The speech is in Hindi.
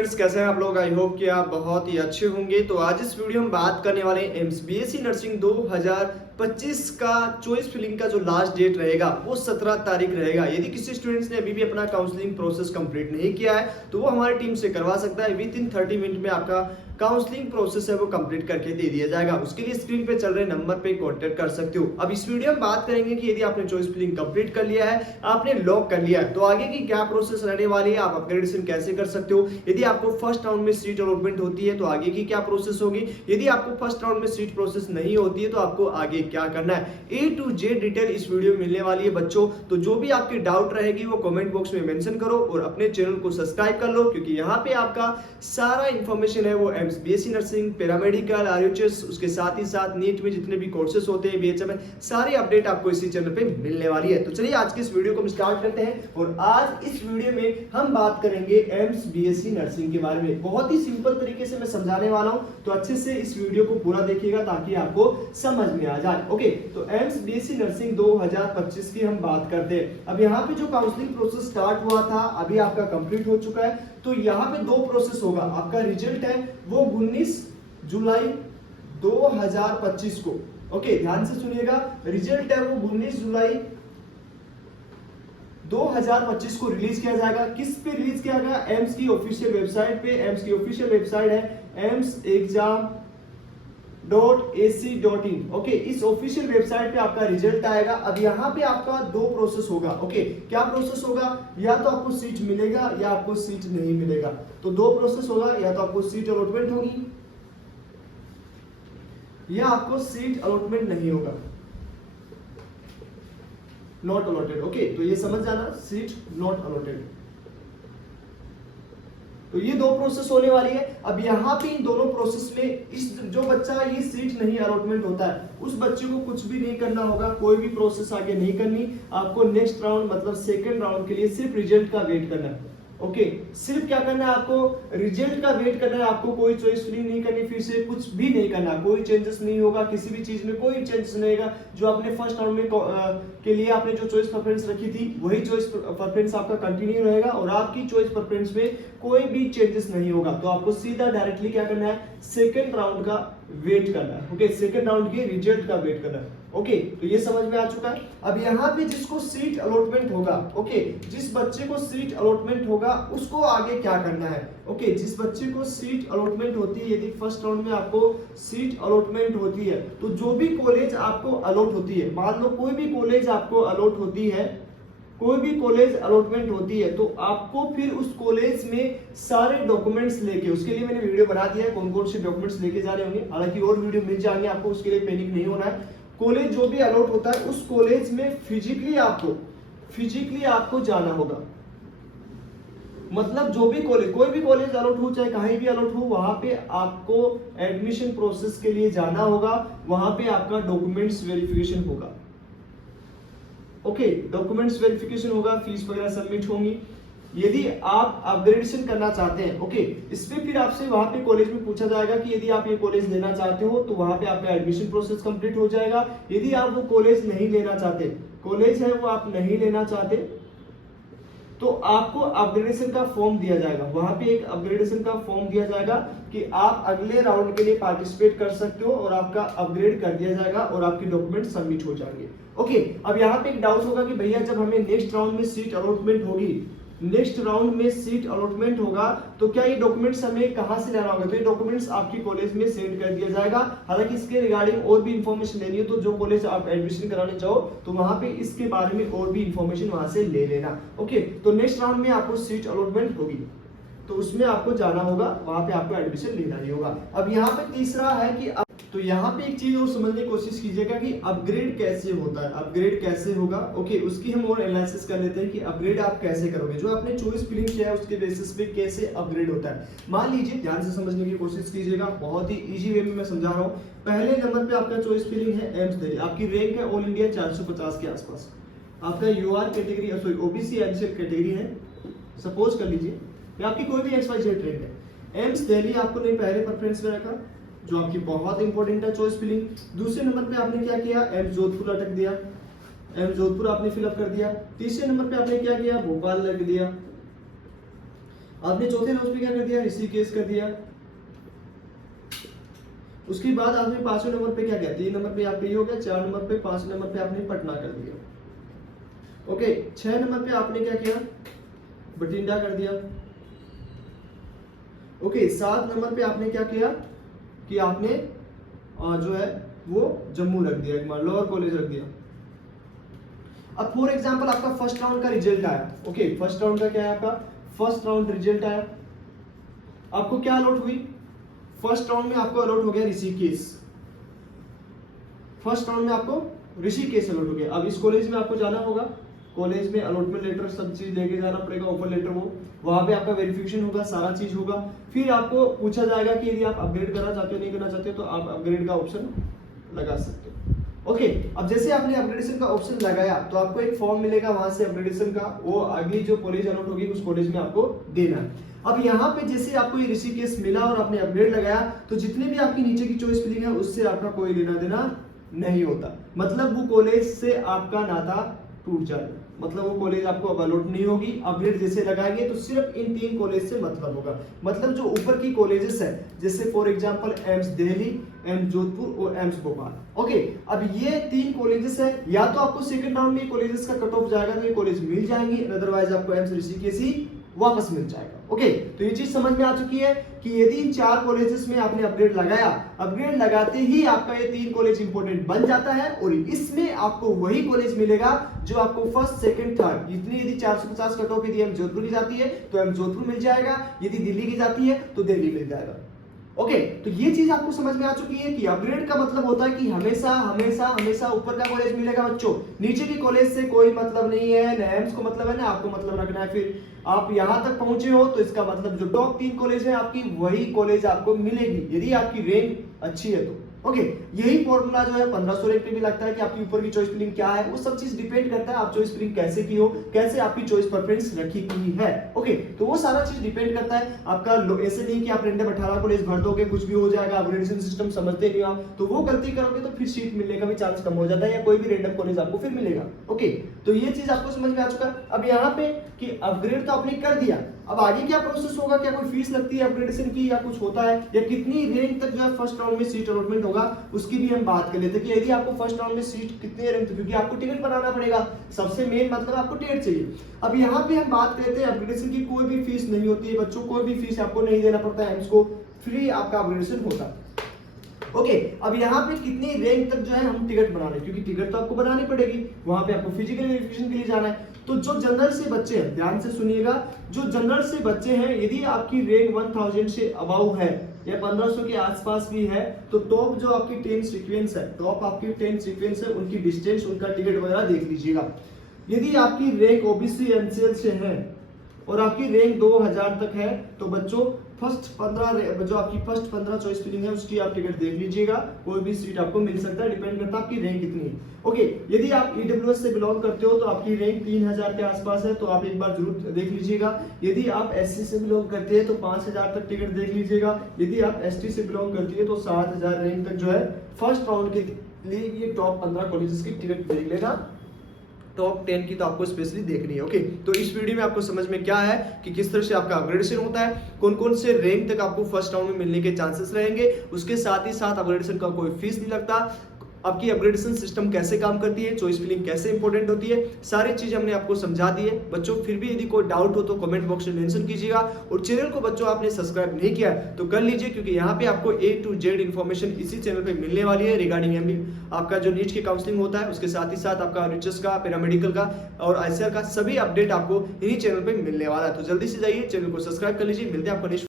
फ्रेंड्स, कैसे हैं आप लोग। आई होप कि आप बहुत ही अच्छे होंगे। तो आज इस वीडियो में बात करने वाले हैं एम्स बीएससी नर्सिंग 2025 का चॉइस फिलिंग का जो लास्ट डेट रहेगा वो 17 तारीख रहेगा। यदि किसी स्टूडेंट्स ने अभी भी अपना काउंसलिंग प्रोसेस कंप्लीट नहीं किया है तो वो हमारी टीम से करवा सकता है। विद इन 30 मिनट में आपका काउंसलिंग प्रोसेस है वो कंप्लीट करके दे दिया जाएगा। उसके लिए स्क्रीन पे चल रहे नंबर पे कांटेक्ट कर सकते हो। अब इस वीडियो में बात करेंगे कि यदि आपने चॉइस फिलिंग कंप्लीट कर लिया है, आपने लॉक कर लिया है, तो आगे की क्या प्रोसेस रहने वाली है, आप अपग्रेडेशन कैसे कर सकते हो। यदि आपको फर्स्ट राउंड में सीट अलॉटमेंट होती है तो आगे की क्या प्रोसेस होगी। यदि आपको फर्स्ट राउंड में सीट प्रोसेस नहीं होती है तो आपको आगे क्या करना है, ए टू जेड डिटेल इस वीडियो में मिलने वाली है बच्चों। तो जो भी आपकी डाउट रहेगी वो कमेंट बॉक्स में मेंशन करो और अपने चैनल को सब्सक्राइब कर लो, क्योंकि यहाँ पे आपका सारा इंफॉर्मेशन है वो AIIMS BSc nursing, paramedical, RHS, उसके साथ ही साथ नीट में जितने भी कोर्सेस होते हैं, बीएचएम में, सारी अपडेट आपको इसी चैनल पे मिलने वाली है। तो चलिए आज की इस वीडियो को हम स्टार्ट करते हैं और आज इस वीडियो में हम बात करेंगे एम्स बीएससी नर्सिंग के बारे में। बहुत ही सिंपल तरीके से मैं समझाने वाला हूं, तो अच्छे से इस वीडियो को पूरा देखिएगा ताकि आपको समझ में आ जाए। ओके, तो एम्स बीएससी नर्सिंग 2025 की हम बात करते हैं। अब यहाँ पे जो काउंसलिंग प्रोसेस स्टार्ट हुआ था अभी आपका कंप्लीट हो चुका है। तो यहाँ पे दो प्रोसेस होगा। आपका रिजल्ट है वो 19 जुलाई 2025 को, ओके ध्यान से सुनिएगा, रिजल्ट है वो 19 जुलाई 2025 को रिलीज किया जाएगा। किस पे रिलीज किया गया, एम्स की ऑफिशियल वेबसाइट पे। एम्स की ऑफिशियल वेबसाइट है emsexam.ac.in। ओके, इस ऑफिशियल वेबसाइट पे आपका रिजल्ट आएगा। अब यहाँ पे आपका दो प्रोसेस होगा। ओके, क्या प्रोसेस होगा, या तो आपको सीट मिलेगा या आपको सीट नहीं मिलेगा। तो दो प्रोसेस होगा, या तो आपको सीट अलॉटमेंट होगी या आपको सीट अलॉटमेंट नहीं होगा, नॉट अलॉटेड। ओके, तो ये समझ जाना, सीट नॉट अलॉटेड। तो ये दो प्रोसेस होने वाली है। अब यहाँ पे इन दोनों प्रोसेस में इस जो बच्चा ये सीट नहीं अलॉटमेंट होता है उस बच्चे को कुछ भी नहीं करना होगा, कोई भी प्रोसेस आगे नहीं करनी। आपको नेक्स्ट राउंड मतलब सेकंड राउंड के लिए सिर्फ रिजल्ट का वेट करना है। ओके, सिर्फ क्या करना है, आपको रिजल्ट का वेट करना है। आपको कोई चॉइस फिलिंग नहीं करनी, फिर से कुछ भी नहीं करना, कोई चेंजेस नहीं होगा, किसी भी चीज में कोई चेंजेस नहीं होगा। जो आपने फर्स्ट राउंड में के लिए आपने जो चॉइस प्रेफरेंस रखी थी वही चॉइस प्रेफरेंस आपका कंटिन्यू रहेगा और आपकी चॉइस प्रेफरेंस में कोई भी चेंजेस नहीं होगा। तो आपको सीधा डायरेक्टली क्या करना है, सेकंड राउंड का वेट करना है। ओके, सेकंड राउंड के रिजल्ट का वेट करना है। ओके, तो ये समझ में आ चुका है। अब यहाँ पे जिसको सीट अलॉटमेंट होगा, ओके, जिस बच्चे को सीट अलॉटमेंट होगा उसको आगे क्या करना है। ओके, जिस बच्चे को सीट अलॉटमेंट होती है, यदि फर्स्ट राउंड में आपको सीट अलॉटमेंट होती है तो जो भी कॉलेज आपको अलॉट होती है, मान लो कोई भी कॉलेज आपको अलॉट होती है, कोई भी कॉलेज अलॉटमेंट होती है, तो आपको फिर उस कॉलेज में सारे डॉक्यूमेंट्स लेके, उसके लिए मैंने वीडियो बना दिया है कौन कौन से डॉक्यूमेंट्स लेके जाने होंगे, हालांकि और वीडियो मिल जाएंगे आपको, उसके लिए पैनिक नहीं होना है। कॉलेज जो भी अलॉट होता है उस कॉलेज में फिजिकली आपको जाना होगा। मतलब जो भी कॉलेज, कोई भी कॉलेज अलॉट हो, चाहे कहीं भी अलॉट हो, वहां पे आपको एडमिशन प्रोसेस के लिए जाना होगा। वहां पे आपका डॉक्यूमेंट्स वेरिफिकेशन होगा। ओके, डॉक्यूमेंट्स वेरिफिकेशन होगा, फीस वगैरह सबमिट होंगी। यदि आप अपग्रेडेशन करना चाहते हैं, ओके, इसमें फिर आपसे वहां पे कॉलेज में पूछा जाएगा कि यदि आप ये कॉलेज लेना चाहते हो तो वहां पे आपका एडमिशन प्रोसेस कंप्लीट हो जाएगा। यदि आप वो कॉलेज नहीं लेना चाहते, कॉलेज है वो आप नहीं लेना चाहते, तो आपको अपग्रेडेशन का फॉर्म दिया जाएगा। वहां पे एक अपग्रेडेशन का फॉर्म दिया जाएगा कि आप अगले राउंड के लिए पार्टिसिपेट कर सकते हो और आपका अपग्रेड कर दिया जाएगा और आपके डॉक्यूमेंट सबमिट हो जाएंगे। ओके, अब यहाँ पे एक डाउट होगा कि भैया जब हमें नेक्स्ट राउंड में सीट अलॉटमेंट होगी, नेक्स्ट राउंड में सीट अलॉटमेंट होगा तो क्या ये डॉक्यूमेंट्स हमें कहां से लेना होगा। तो ये डॉक्यूमेंट्स आपकी कॉलेज में सेंड कर दिया जाएगा। हालांकि इसके रिगार्डिंग और भी इंफॉर्मेशन लेनी हो तो जो कॉलेज आप एडमिशन कराने चाहो तो वहां पे इसके बारे में और भी इंफॉर्मेशन वहां से ले लेना। ओके, तो नेक्स्ट राउंड में आपको सीट अलॉटमेंट होगी तो उसमें आपको जाना होगा, वहां पे आपको एडमिशन लेना ही होगा। अब यहाँ पे तीसरा है कि तो यहाँ पे एक चीज और समझने की कोशिश कीजिएगा कि अपग्रेड कैसे होता है, अपग्रेड कैसे होगा। ओके, उसकी हम और एनालिसिस कर लेते हैं कि अपग्रेड आप कैसे करोगे। जो आपने चॉइस फिलिंग किया है उसके बेसिस पे कैसे अपग्रेड होता है। मान लीजिए, ध्यान से समझने की कोशिश कीजिएगा, बहुत ही इजी वे में मैं समझा रहा हूँ। पहले नंबर पे आपका चॉइस फिलिंग है एम्स दिल्ली, आपकी रैंक है ऑल इंडिया 450 के आसपास, आपका UR category, sorry OBC NCL category है, सपोज कर लीजिए, आपकी कोई भी XYZ रैंक है। एम्स दिल्ली आपको ने पहले प्रेफरेंस में रखा, जो आपकी बहुत इंपॉर्टेंट है चॉइस फिलिंग। दूसरे नंबर पे आपने क्या किया, एम्स जोधपुर अटक दिया, एम्स जोधपुर आपने फिलअप कर दिया। तीसरे नंबर पे आपने क्या किया, भोपाल लग दिया। आपने चौथे रोज पे क्या कर दिया, ऋषिकेश कर दिया। उसके बाद आपने 5वें नंबर पे क्या किया, 3 नंबर पे आपका ये हो गया, 4 नंबर पे, 5 नंबर पे आपने पटना कर दिया। ओके, 6 नंबर पे आपने क्या किया, बठिंडा कर दिया। ओके, 7 नंबर पे आपने क्या किया कि आपने जो है वो जम्मू रख दिया, एक बार लोअर कॉलेज रख दिया। अब फॉर एग्जांपल आपका फर्स्ट राउंड का रिजल्ट आया। ओके, फर्स्ट राउंड का क्या है, आपका फर्स्ट राउंड रिजल्ट आया, आपको क्या अलॉट हुई, फर्स्ट राउंड में आपको अलॉट हो गया ऋषिकेश। फर्स्ट राउंड में आपको ऋषिकेश अलॉट हो गया। अब इस कॉलेज में आपको जाना होगा, कॉलेज में अलॉटमेंट लेटर सब चीज लेके जाना पड़ेगा, ऑफर लेटर वो, वहां पे आपका वेरिफिकेशन होगा, सारा चीज होगा। फिर आपको पूछा जाएगा कि यदि आप अपग्रेड करना चाहते हो, नहीं करना चाहते हो, तो आप अपग्रेड का ऑप्शन लगा सकते हो। ओके, अब जैसे आपने अपग्रेडेशन का ऑप्शन लगाया तो आपको एक फॉर्म मिलेगा वहां से अपग्रेडेशन का, वो अगली जो कॉलेज अलॉट होगी उस कॉलेज में आपको देना है। अब यहाँ पे जैसे आपको ये ऋषिकेश मिला और आपने अपग्रेड लगाया, तो जितने भी आपकी नीचे की चॉइस फिलिंग है उससे आपका कोई लेना देना नहीं होता, मतलब वो कॉलेज से आपका नाता टूट जाएगा, मतलब वो कॉलेज आपको अब अलॉट नहीं होगी। अपग्रेड जैसे लगाएंगे तो सिर्फ इन 3 कॉलेज से मतलब होगा, मतलब जो ऊपर की कॉलेजेस है जैसे for example AIIMS Delhi, AIIMS Jodhpur और एम्स भोपाल। ओके, अब ये 3 कॉलेजेस है, या तो आपको सेकंड राउंड में कॉलेजेस का कट ऑफ जाएगा तो ये कॉलेज मिल जाएंगे, अदरवाइज आपको एम्स ऋषिकेश ही वापस मिल जाएगा। ओके, तो ये चीज समझ में आ चुकी है कि यदि इन 4 कॉलेजेस में आपने अपग्रेड लगाया, अपग्रेड लगाते ही आपका ये 3 कॉलेज इंपॉर्टेंट बन जाता है और इसमें आपको वही कॉलेज मिलेगा जो आपको फर्स्ट, सेकंड, थर्ड, इतनी यदि 450 कट ऑफ यदि एम जोधपुर की जाती है तो एम जोधपुर मिल जाएगा, यदि दिल्ली की जाती है तो दिल्ली मिल जाएगा। ओके, तो ये चीज आपको समझ में आ चुकी है कि अपग्रेड का मतलब होता है कि हमेशा हमेशा हमेशा ऊपर का कॉलेज मिलेगा बच्चों, नीचे की कॉलेज से कोई मतलब नहीं है, ना एम्स को मतलब है ना आपको मतलब रखना है। फिर आप यहां तक पहुंचे हो तो इसका मतलब जो टॉप 3 कॉलेज है आपकी वही कॉलेज आपको मिलेगी यदि आपकी रैंक अच्छी है तो। ओके, यही फॉर्मूला जो है 1500 रैंक पे भी लगता है कि आपकी ऊपर की चॉइस फिलिंग क्या है, वो सब चीज डिपेंड करता है आप चॉइस फिलिंग कैसे की हो, कैसे आपकी चॉइस प्रेफरेंस रखी की है। ओके, तो वो सारा चीज डिपेंड करता है आपका, ऐसे नहीं कि आप रैंडम 18 कॉलेज भर दोगे कुछ भी हो जाएगा, अपग्रेडेशन सिस्टम समझते नहीं आप, तो वो गलती करोगे तो फिर सीट मिलने का भी चांस कम हो जाता है, या कोई भी रैंडम कॉलेज आपको फिर मिलेगा। ओके, तो ये चीज आपको समझ में आ चुका। अब यहाँ पे कि अपग्रेड तो आपने कर दिया, अब आगे क्या प्रोसेस होगा, क्या कोई फीस लगती है अपग्रेडेशन की या कुछ होता है, या कितनी रैंक तक जो है फर्स्ट राउंड में सीट अलॉटमेंट होगा, उसकी भी हम बात कर लेते हैं कि यदि आपको फर्स्ट राउंड में सीट कितनी रैंक, क्योंकि आपको टिकट बनाना पड़ेगा, सबसे मेन मतलब आपको टिकट चाहिए। अब यहाँ पे हम बात करते हैं अपग्रेडेशन की, कोई भी फीस नहीं होती है बच्चों, कोई भी फीस आपको नहीं देना पड़ता है, एम्स को फ्री आपका अपग्रेडेशन होता है। ओके, अब यहाँ पे कितनी रैंक तक जो है हम टिकट बना रहे हैं, क्योंकि टिकट तो आपको बनानी पड़ेगी, वहां पे आपको फिजिकल वेरिफिकेशन के लिए जाना है। तो जो जनरल से बच्चे हैं, ध्यान से सुनिएगा, जो जनरल से बच्चे हैं यदि आपकी रैंक 1000 से अबव है या 1500 के आसपास भी है, तो टॉप जो आपकी 10 सीक्वेंस है, टॉप आपकी 10 सीक्वेंस है, उनकी डिस्टेंस, उनका टिकट वगैरह देख लीजिएगा। यदि आपकी रैंक ओबीसी एमसीएल से है और आपकी रैंक 2000 तक है, तो बच्चों फर्स्ट 15 जो आपकी फर्स्ट 15 चॉइस फिलिंग है उसकी आप टिकट देख लीजिएगा, कोई भी सीट आपको मिल सकता है, डिपेंड करता है आपकी रैंक कितनी है। ओके, यदि आप ईडब्ल्यूएस से बिलोंग करते हो तो आपकी रैंक 3000 के आसपास है, तो आप एक बार जरूर देख लीजिएगा। यदि आप एससी से बिलोंग करते हैं तो 5000 तक टिकट देख लीजिएगा। यदि आप एसटी से बिलोंग करती है तो 7000 रैंक तक जो है फर्स्ट राउंड के लिए ये टॉप 15 कॉलेजेस की टिकट देख लेना। टॉप 10 की तो आपको स्पेशली देखनी है। ओके, तो इस वीडियो में आपको समझ में क्या है कि किस तरह से आपका अपग्रेडेशन होता है, कौन कौन से रैंक तक आपको फर्स्ट राउंड में मिलने के चांसेस रहेंगे, उसके साथ ही साथ अपग्रेडेशन का कोई फीस नहीं लगता, आपकी अपग्रेडेशन सिस्टम कैसे काम करती है, चॉइस फिलिंग कैसे इंपॉर्टेंट होती है, सारी चीजें हमने आपको समझा दी है। बच्चों फिर भी यदि कोई डाउट हो तो कमेंट बॉक्स में मेंशन कीजिएगा, और चैनल को बच्चों आपने सब्सक्राइब नहीं किया तो कर लीजिए, क्योंकि यहाँ पे आपको A to Z इन्फॉर्मेशन इसी चैनल पे मिलने वाली है रिगार्डिंग आपका जो नीट की काउंसलिंग होता है, उसके साथ ही साथ आपका रिचर्स का, पैरामेडिकल का और ICAR का सभी अपडेट आपको इन्हीं चैनल पे मिलने वाला है। तो जल्दी से जाइए, चैनल को सब्सक्राइब कर लीजिए। मिलते हैं आपको नेक्स्ट